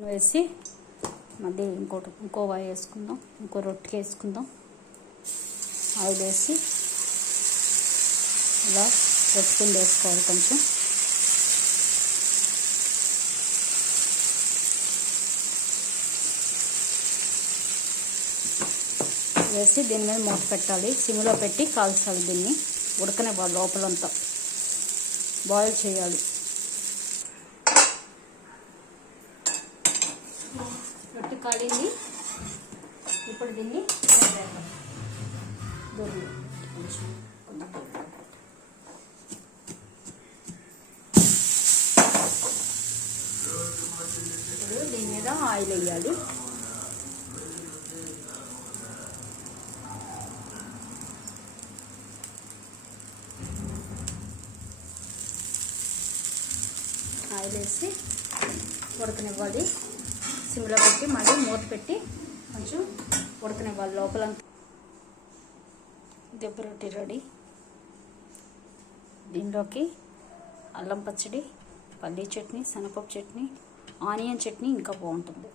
వేసి మళ్ళీ ఇంకో వాయి వేసుకుందాం, ఇంకో రొట్టెకి వేసుకుందాం. ఆయిల్ వేసి ఇలా రొట్టె కింద వేసుకోవాలి. కొంచెం వేసి దీని మీద మూత పెట్టాలి. సిమ్లో పెట్టి కాల్చాలి. దీన్ని ఉడకనివ్వాలి, లోపలంతా బాయిల్ చేయాలి. రొట్టె కాలింది. ఇప్పుడు దీన్ని ఇప్పుడు దీని మీద ఆయిల్ వేయాలి. ఆయిల్ వేసి ఉడకనివ్వాలి. సిమ్లో పెట్టి మళ్ళీ మూత పెట్టి కొంచెం ఉడకనివ్వాలి లోపలంతా. దెబ్బ రొట్టె రెడీ. దీనిలోకి అల్లం పచ్చడి, పల్లీ చట్నీ, శనగపప్పు చట్నీ, ఆనియన్ చట్నీ ఇంకా బాగుంటుంది.